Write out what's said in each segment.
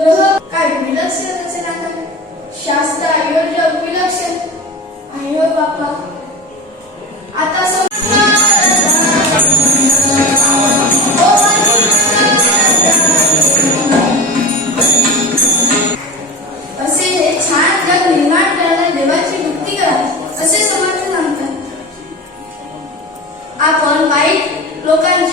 ग्रह काय विलक्षण रचना काय शास्त्र आयोर विलक्षण आयो हो बापा आता असे छान निर्माण करायला देवाची भक्ती करा असे समर्थ सांगतात. आपण वाईट लोकांची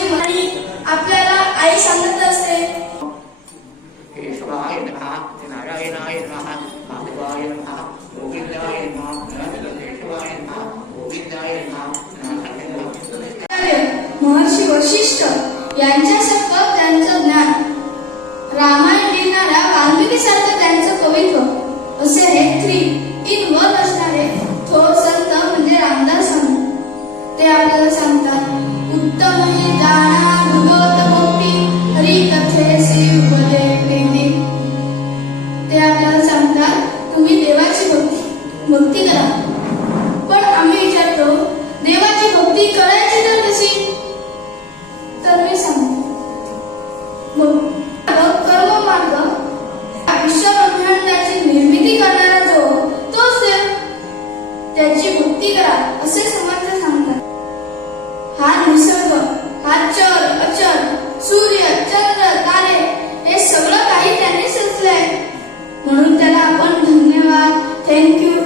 thank you.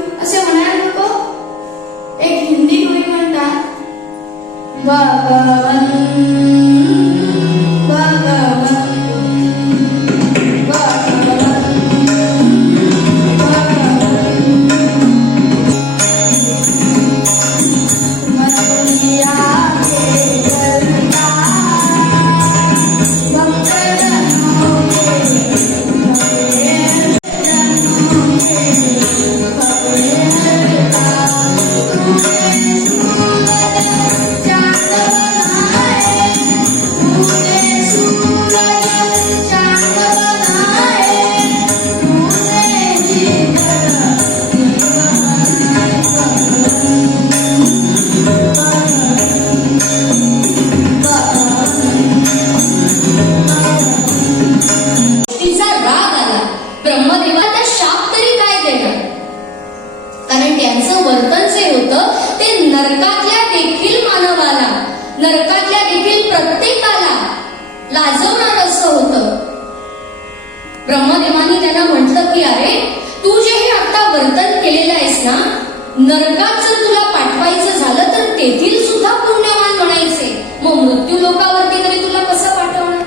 की अरे तू जे हे आता वर्तन केलेलं आहेस ना नरकात जर तुला पाठवायचं झालं तर तेथील सुद्धा पुण्यवान म्हणायचे. मग मृत्यू लोकावरती तरी तुला कसं पाठवणार?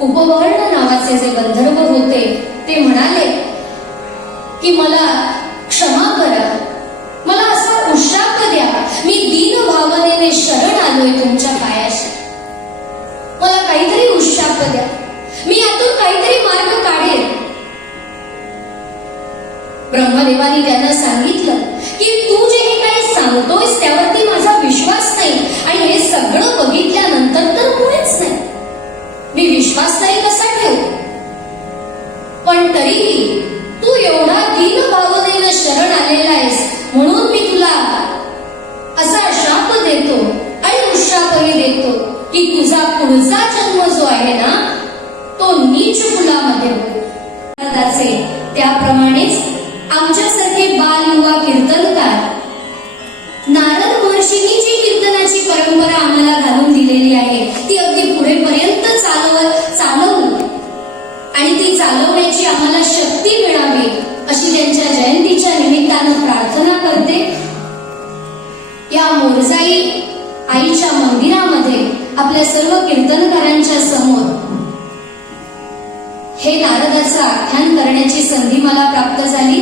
उपवर्ण नावाचे जे गंधर्व होते ते म्हणाले की मला क्षमा करा. मला असा उशांत द्या. मी दीन भावनेने शरण आलोय तुमच्या त्यांना सांगितलं चालवण्याची आम्हाला शक्ती मिळावी अशी त्यांच्या जयंतीच्या निमित्तानं प्रार्थना करते. या मोरजाई आईच्या मंदिरामध्ये आपल्या सर्व कीर्तनकारांच्या समोर हे नारदाचं आख्यान करण्याची संधी मला प्राप्त झाली.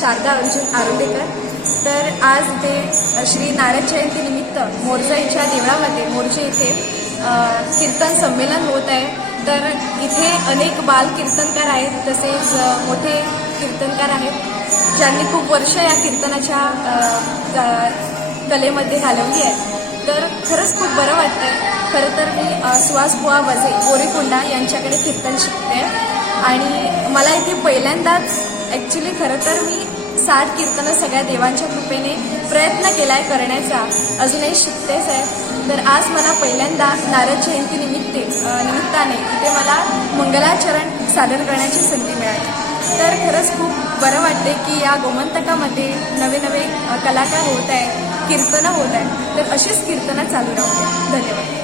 शारदा अर्जुन आरोटेकर. तर आज ते श्री नारद जयंतीनिमित्त मोर्जाईच्या देवळामध्ये मोर्जे इथे कीर्तन संमेलन होत आहे. तर इथे अनेक बाल कीर्तनकार आहेत तसेच मोठे कीर्तनकार आहेत ज्यांनी खूप वर्ष या कीर्तनाच्या कलेमध्ये घालवली आहे तर खरंच खूप बरं वाटतंय. खरं तर मी सुहास बुवा वजे बोरीकोंडा यांच्याकडे कीर्तन शिकते. आणि मला इथे पहिल्यांदाच ॲक्च्युली खरं तर मी साठ कीर्तनं सगळ्या देवांच्या कृपेने प्रयत्न केला आहे करण्याचा. अजूनही शिकतेच आहे. तर आज मला पहिल्यांदा नारद जयंती निमित्ते निमित्ताने इथे मला मंगलाचरण सादर करण्याची संधी मिळाली. तर खरंच खूप बरं वाटते की या गोमंतकामध्ये नवे नवे कलाकार होत आहे कीर्तनं होत आहे तर अशीच कीर्तनं चालू राहू धन्यवाद.